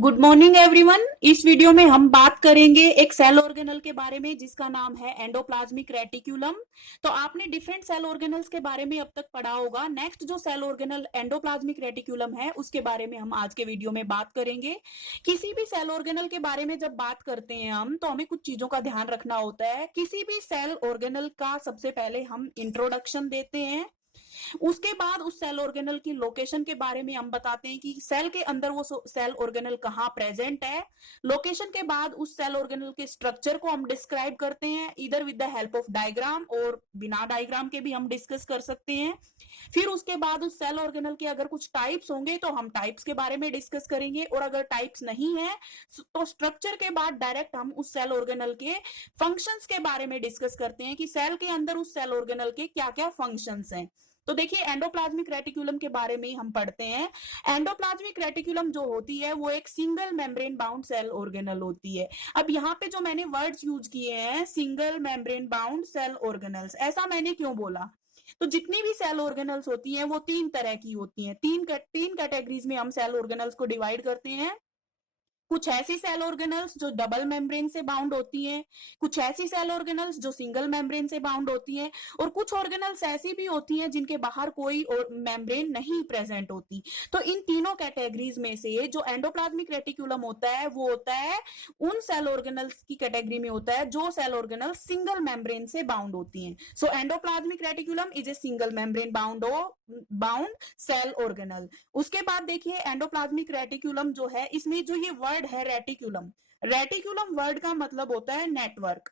Good morning everyone. इस video में हम बात करेंगे एक सेल ऑर्गेनल के बारे में जिसका नाम है एंडोप्लाज्मिक रेटिक्यूलम। तो आपने डिफरेंट सेल ऑर्गेनल्स के बारे में अब तक पढ़ा होगा। नेक्स्ट जो सेल ऑर्गेनल एंडोप्लाज्मिक रेटिक्यूलम है उसके बारे में हम आज के वीडियो में बात करेंगे। किसी भी सेल ऑर्गेनल के बारे में जब बात करते हैं हम तो हमें कुछ चीजों का ध्यान रखना होता है। किसी भी सेल ऑर्गेनल का सबसे पहले हम इंट्रोडक्शन देते हैं, उसके बाद उस सेल ऑर्गेनल की लोकेशन के बारे में हम बताते हैं कि सेल के अंदर वो सेल ऑर्गेनल कहाँ प्रेजेंट है। लोकेशन के बाद उस सेल ऑर्गेनल के स्ट्रक्चर को हम डिस्क्राइब करते हैं, इधर with the help of diagram और बिना डायग्राम के भी हम डिस्कस कर सकते हैं। फिर उसके बाद उस सेल ऑर्गेनल के अगर कुछ टाइप्स होंगे तो हम टाइप्स के बारे में डिस्कस करेंगे, और अगर टाइप्स नहीं है तो स्ट्रक्चर के बाद डायरेक्ट हम उस सेल ऑर्गेनल के फंक्शंस के बारे में डिस्कस करते हैं कि सेल के अंदर उस सेल ऑर्गेनल के क्या क्या फंक्शंस हैं। तो देखिए एंडोप्लाज्मिक रेटिक्यूलम के बारे में हम पढ़ते हैं। एंडोप्लाज्मिक रेटिक्यूलम जो होती है वो एक single membrane bound cell organelle होती है। अब यहाँ पे जो मैंने वर्ड्स यूज किए हैं single membrane bound cell organelles, ऐसा मैंने क्यों बोला? तो जितनी भी सेल ऑर्गेनल्स होती हैं वो तीन तरह की होती हैं। तीन कैटेगरीज में हम सेल ऑर्गेनल्स को डिवाइड करते हैं। कुछ ऐसी सेल ऑर्गेनल्स जो डबल मेम्ब्रेन से बाउंड होती हैं, कुछ ऐसी सेल ऑर्गेनल्स जो सिंगल मेम्ब्रेन से बाउंड होती हैं, और कुछ ऑर्गेनल्स ऐसी भी होती हैं जिनके बाहर कोई मेम्ब्रेन नहीं प्रेजेंट होती। तो इन तीनों कैटेगरीज में से जो एंडोप्लाज्मिक रेटिक्यूलम होता है वो होता है उन सेल ऑर्गेनल्स की कैटेगरी में होता है जो सेल ऑर्गेनल सिंगल मेम्ब्रेन से बाउंड होती हैं। So endoplasmic reticulum is a single membrane bound cell organelle. उसके बाद देखिए एंडोप्लाज्मिक रेटिक्यूलम जो है, इसमें जो ये वर्ड है रेटिक्यूलम, रेटिक्यूलम वर्ड का मतलब होता है नेटवर्क।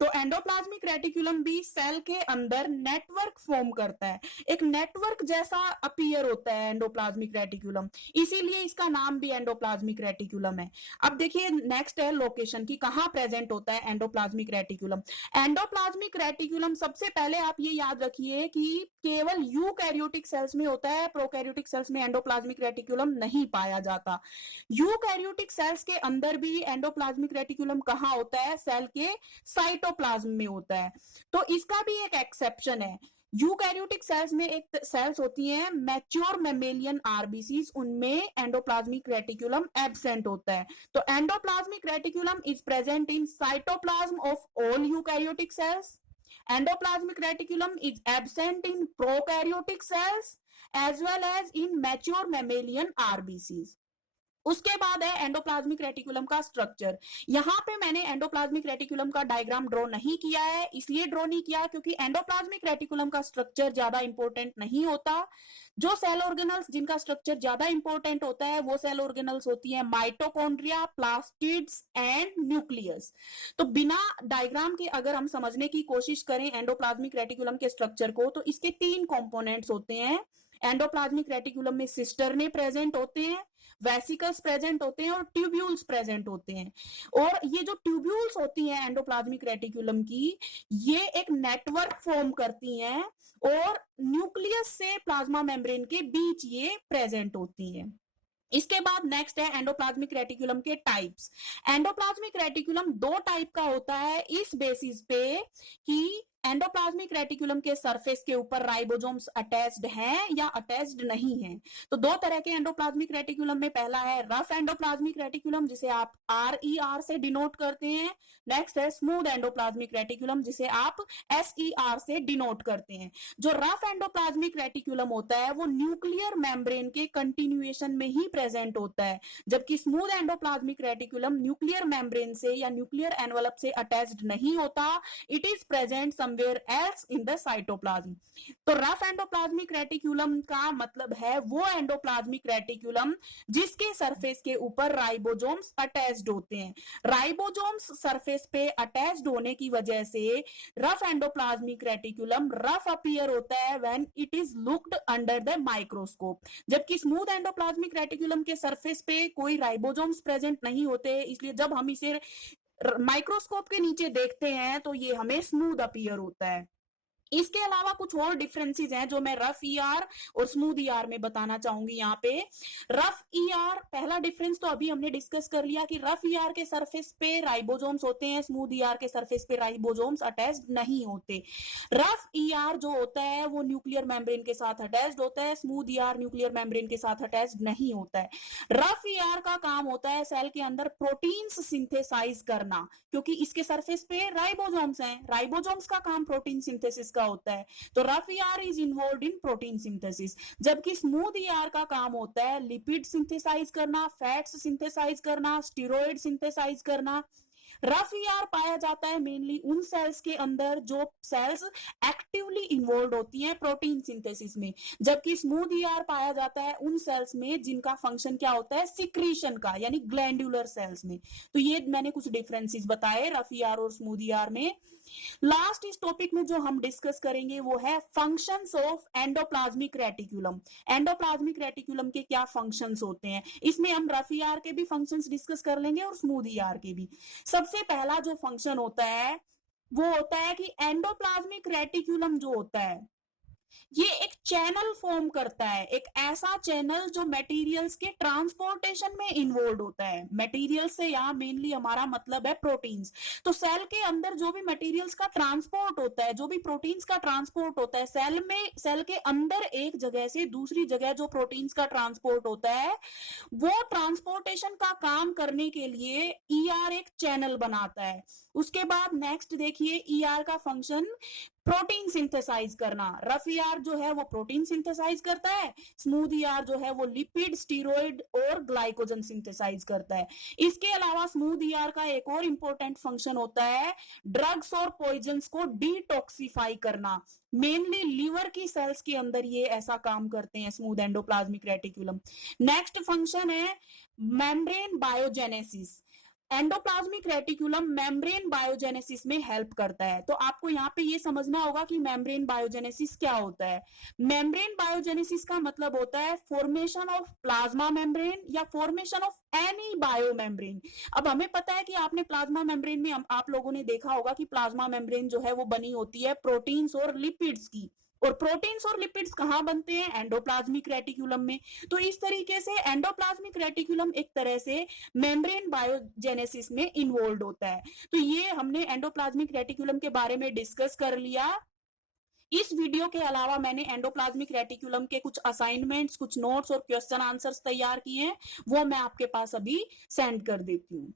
तो एंडोप्लाज्मिक रेटिक्यूलम भी सेल के अंदर नेटवर्क फॉर्म करता है, एक नेटवर्क जैसा अपीयर होता है एंडोप्लाज्मिक रेटिक्यूलम, इसीलिए इसका नाम भी एंडोप्लाज्मिक रेटिक्यूलम है। अब देखिए नेक्स्ट है लोकेशन की, कहां प्रेजेंट होता है एंडोप्लाज्मिक रेटिक्यूलम। एंडोप्लाज्मिक रेटिक्यूलम सबसे पहले आप ये याद रखिए कि केवल यूकैरियोटिक सेल्स में होता है, प्रोकैरियोटिक सेल्स में एंडोप्लाज्मिक रेटिक्यूलम नहीं पाया जाता। यूकैरियोटिक सेल्स के अंदर भी एंडोप्लाज्मिक रेटिक्यूलम कहां होता है? सेल के साइटोप्लाज्म में होता है। तो इसका भी एक एक्सेप्शन है। यूकैरियोटिक सेल्स में एक सेल्स होती हैं मैच्योर मेमेलियन आरबीसीज, उनमें एंडोप्लाज्मिक रेटिक्यूलम एब्सेंट होता है। तो endoplasmic reticulum is present in cytoplasm of all eukaryotic cells. Endoplasmic reticulum is absent in prokaryotic cells as well as in mature mammalian RBCs. उसके बाद है endoplasmic reticulum का structure. यहां पे मैंने एंडोप्लाज्मिक रेटिकुलम का डायग्राम ड्रॉ नहीं किया है, इसलिए ड्रॉ नहीं किया क्योंकि एंडोप्लाज्मिक रेटिकुलम का स्ट्रक्चर ज्यादा इंपॉर्टेंट नहीं होता। जो सेल ऑर्गेनल्स जिनका स्ट्रक्चर ज्यादा इंपॉर्टेंट होता है वो सेल ऑर्गेनल्स होती है माइटोकॉन्ड्रिया, प्लास्टिड्स एंड न्यूक्लियस। तो बिना डायग्राम के अगर हम समझने की कोशिश करें एंडोप्लाज्मिक रेटिकुलम के स्ट्रक्चर को, तो इसके तीन कंपोनेंट्स होते हैं। एंडोप्लाज्मिक रेटिकुलम में सिस्टर्ने प्रेजेंट होते हैं, वेसिकल्स प्रेजेंट होते हैं और ट्यूब्यूल्स प्रेजेंट होते हैं। और ये जो ट्यूब्यूल्स होती हैं एंडोप्लाज्मिक रेटिकुलम की, ये एक नेटवर्क फॉर्म करती हैं और न्यूक्लियस से प्लाज्मा मेम्ब्रेन के बीच ये प्रेजेंट होती हैं। इसके बाद नेक्स्ट है एंडोप्लाज्मिक रेटिकुलम के टाइप्स। एंडोप्लाज्मिक रेटिकुलम दो टाइप का होता है इस बेसिस पे कि एंडोप्लाज्मिक रेटिकुलम के सरफेस के ऊपर राइबोसोम्स अटैच्ड हैं या अटैच्ड नहीं हैं। तो दो तरह के एंडोप्लाज्मिक रेटिकुलम में पहला है रफ एंडोप्लाज्मिक रेटिकुलम जिसे आप RER से डिनोट करते हैं। नेक्स्ट है स्मूथ एंडोप्लाज्मिक रेटिकुलम जिसे आप SER से डिनोट करते हैं। जो रफ एंडोप्लाज्मिक रेटिकुलम होता है वो न्यूक्लियर मेम्ब्रेन के कंटिन्यूएशन में ही प्रेजेंट होता है, जबकि smooth endoplasmic reticulum nuclear membrane से या न्यूक्लियर एनवलप से अटैच्ड नहीं होता, it is present somewhere else in the cytoplasm. तो रफ एंडोप्लाज्मिक रेटिकुलम का मतलब है वो एंडोप्लाज्मिक रेटिकुलम जिसके सरफेस के ऊपर राइबोसोम्स अटैच्ड होते हैं। राइबोसोम्स सरफेस पे अटैच्ड होने की वजह से rough endoplasmic reticulum rough appear होता है when it is looked under the microscope, जबकि स्मूथ एंडोप्लाज्मिक रेटिकुलम के सरफेस पे कोई राइबोसोम्स प्रेजेंट नहीं होते, इसलिए जब हम इसे माइक्रोस्कोप के नीचे देखते हैं तो ये हमें स्मूथ अपीयर होता है। इसके अलावा कुछ और डिफरेंसेस हैं जो मैं रफ ईआर और स्मूथ ईआर में बताना चाहूंगी यहाँ पे। रफ ईआर, पहला डिफरेंस तो अभी हमने डिस्कस कर लिया कि रफ ईआर के सरफेस पे राइबोसोम्स होते हैं, स्मूथ ईआर के सरफेस पे राइबोसोम्स अटैच्ड नहीं होते। रफ ईआर जो होता है वो न्यूक्लियर मेम्ब्रेन के साथ अटैच्ड होता है, स्मूथ ईआर न्यूक्लियर मेम्ब्रेन के साथ अटैच्ड नहीं होता है। रफ ईआर का काम होता है सेल के अंदर प्रोटीन्स सिंथेसाइज करना, क्योंकि इसके सरफेस पे राइबोसोम्स हैं, राइबोसोम्स का काम प्रोटीन सिंथेसिस का होता है, तो rough ER is involved in protein synthesis. जबकि स्मूथ ईआर का काम होता है लिपिड सिंथेसाइज करना, फैट्स सिंथेसाइज करना, स्टेरॉइड सिंथेसाइज करना। रफ ईआर पाया जाता है मेनली उन सेल्स के अंदर जो सेल्स एक्टिवली इन्वॉल्व होती हैं प्रोटीन सिंथेसिस में, जबकि स्मूथ ईआर पाया जाता है उन सेल्स में जिनका फंक्शन क्या होता है, सिक्रीशन का, यानी ग्लैंडुलर सेल्स में। तो ये मैंने कुछ डिफरेंसेस बताए रफ ईआर और स्मूथ ईआर में। लास्ट इस टॉपिक में जो हम डिस्कस करेंगे वो है functions of endoplasmic reticulum. Endoplasmic reticulum के क्या फंक्शंस होते हैं, इसमें हम रफ ईआर के भी फंक्शंस डिस्कस कर लेंगे और स्मूथ ईआर के भी। सबसे पहला जो फंक्शन होता है वो होता है कि एंडोप्लाज्मिक रेटिकुलम जो होता है ये एक चैनल फॉर्म करता है, एक ऐसा चैनल जो मटेरियल्स के ट्रांसपोर्टेशन में इन्वॉल्व होता है। मटेरियल्स से यहाँ मेनली हमारा मतलब है प्रोटीन्स। तो सेल के अंदर जो भी मटेरियल्स का ट्रांसपोर्ट होता है, जो भी प्रोटीन्स का ट्रांसपोर्ट होता है सेल में, सेल के अंदर एक जगह से दूसरी जगह जो प्रोटीन्स का ट्रांसपोर्ट होता है, वो ट्रांसपोर्टेशन का काम करने के लिए ईआर एक चैनल बनाता है। उसके बाद नेक्स्ट देखिए, ईआर का फंक्शन प्रोटीन सिंथेसाइज करना। रफ ईआर जो है वो प्रोटीन सिंथेसाइज करता है, स्मूथ ईआर जो है वो लिपिड, स्टीरोइड और ग्लाइकोजन सिंथेसाइज करता है। इसके अलावा स्मूथ ईआर का एक और इंपॉर्टेंट फंक्शन होता है ड्रग्स और पॉइजन्स को डिटॉक्सिफाई करना। मेनली लीवर की सेल्स के अंदर ये ऐसा काम करते हैं smooth endoplasmic reticulum. Next function है membrane biogenesis. Endoplasmic reticulum membrane biogenesis में हेल्प करता है। तो आपको यहाँ पे ये समझना होगा कि मेम्ब्रेन बायोजेनेसिस क्या होता है। मेम्ब्रेन बायोजेनेसिस का मतलब होता है फॉर्मेशन ऑफ प्लाज्मा मेम्ब्रेन या formation of any bio membrane. अब हमें पता है कि आपने प्लाज्मा मेम्ब्रेन में आप लोगों ने देखा होगा कि प्लाज्मा मेम्ब्रेन जो है वो बनी होती है प्रोटीन्स और लिपिड्स की, और प्रोटीन्स और लिपिड्स कहाँ बनते हैं, एंडोप्लाज्मिक रेटिकुलम में। तो इस तरीके से एंडोप्लाज्मिक रेटिकुलम एक तरह से मेम्ब्रेन बायोजेनेसिस में इन्वॉल्व होता है। तो ये हमने एंडोप्लाज्मिक रेटिकुलम के बारे में डिस्कस कर लिया। इस वीडियो के अलावा मैंने एंडोप्लाज्मिक रेटिकुलम के कुछ असाइनमेंट्स, कुछ नोट्स और क्वेश्चन आंसर्स तैयार किए हैं, वो मैं आपके पास अभी सेंड कर देती हूँ।